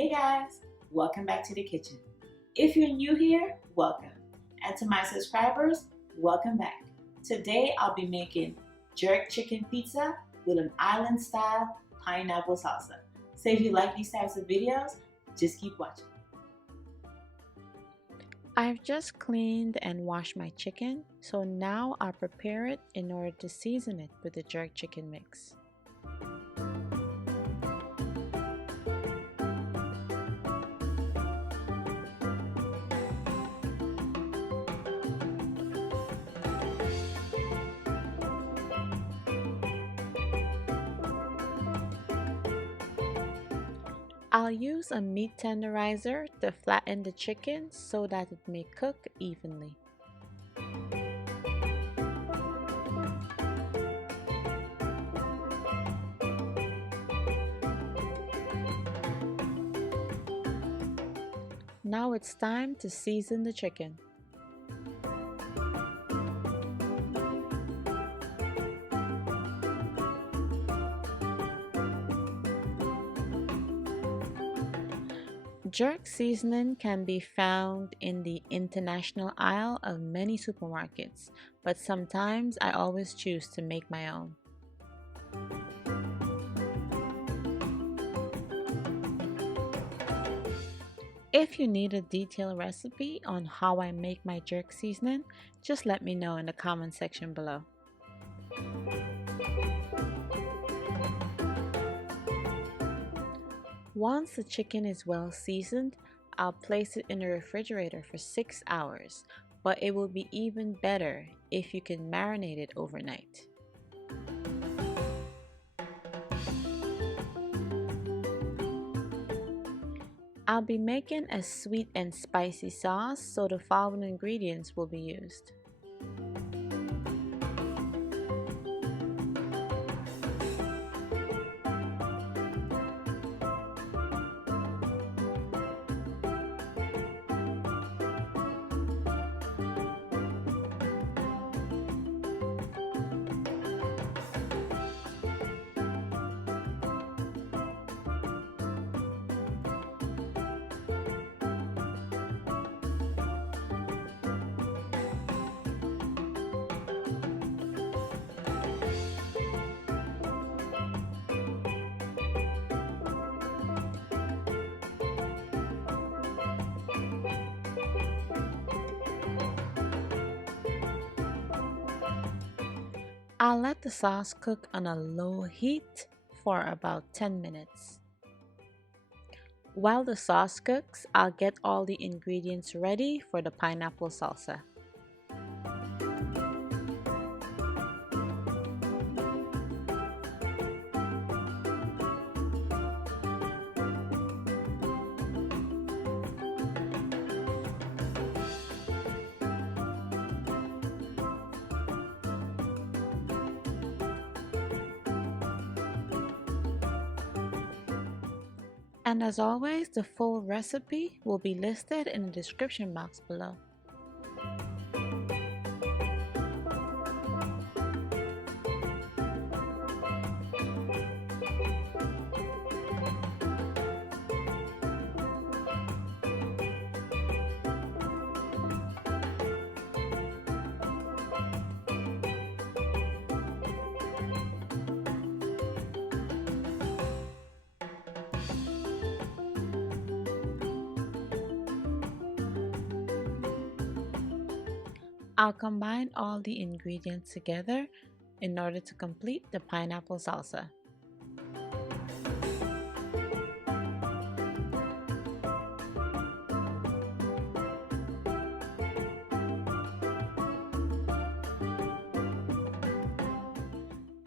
Hey guys, welcome back to the kitchen. If you're new here, welcome. And to my subscribers, welcome back. Today I'll be making jerk chicken pizza with an island style pineapple salsa. So if you like these types of videos, just keep watching. I've just cleaned and washed my chicken, so now I'll prepare it in order to season it with the jerk chicken mix. I'll use a meat tenderizer to flatten the chicken so that it may cook evenly. Now it's time to season the chicken. Jerk seasoning can be found in the international aisle of many supermarkets, but sometimes I always choose to make my own. If you need a detailed recipe on how I make my jerk seasoning, just let me know in the comment section below. Once the chicken is well seasoned, I'll place it in the refrigerator for 6 hours, but it will be even better if you can marinate it overnight. I'll be making a sweet and spicy sauce, so the following ingredients will be used. I'll let the sauce cook on a low heat for about 10 minutes. While the sauce cooks, I'll get all the ingredients ready for the pineapple salsa. And as always, the full recipe will be listed in the description box below. I'll combine all the ingredients together in order to complete the pineapple salsa.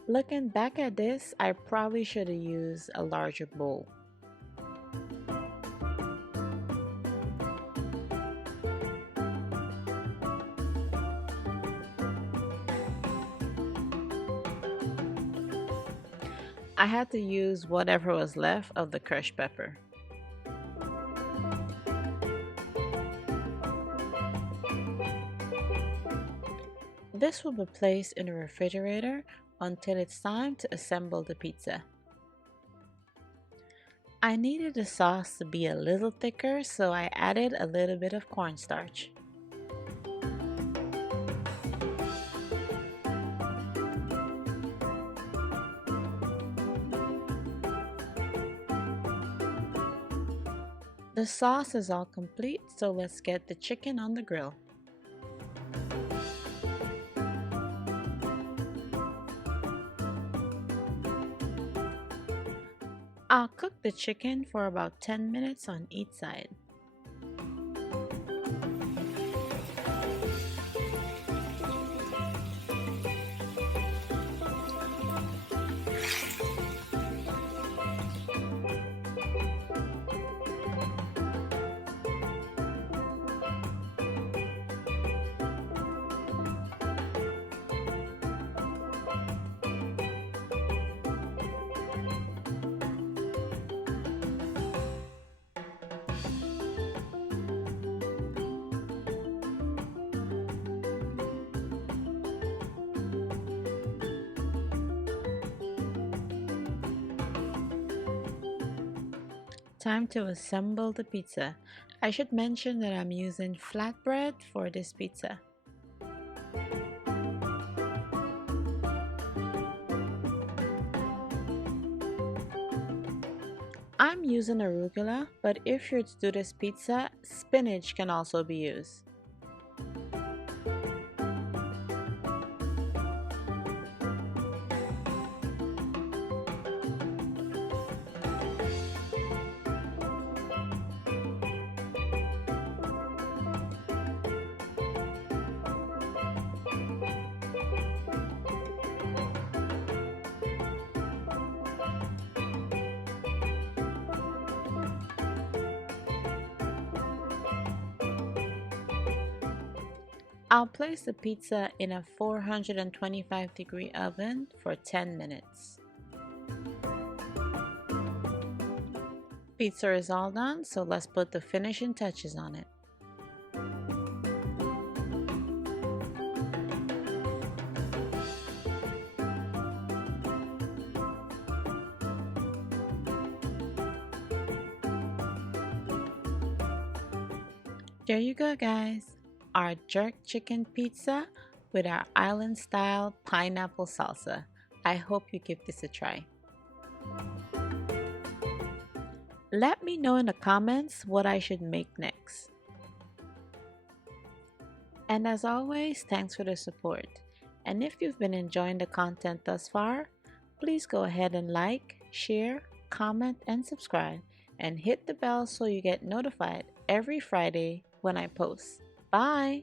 Looking back at this, I probably should have used a larger bowl. I had to use whatever was left of the crushed pepper. This will be placed in the refrigerator until it's time to assemble the pizza. I needed the sauce to be a little thicker, so I added a little bit of cornstarch. The sauce is all complete, so let's get the chicken on the grill. I'll cook the chicken for about 10 minutes on each side. Time to assemble the pizza. I should mention that I'm using flatbread for this pizza. I'm using arugula, but if you're to do this pizza, spinach can also be used. I'll place the pizza in a 425-degree oven for 10 minutes. Pizza is all done, so let's put the finishing touches on it. There you go, guys. Our jerk chicken pizza with our island style pineapple salsa. I hope you give this a try. Let me know in the comments what I should make next. And as always, thanks for the support. And if you've been enjoying the content thus far, please go ahead and like, share, comment, and subscribe. And hit the bell so you get notified every Friday when I post. Bye!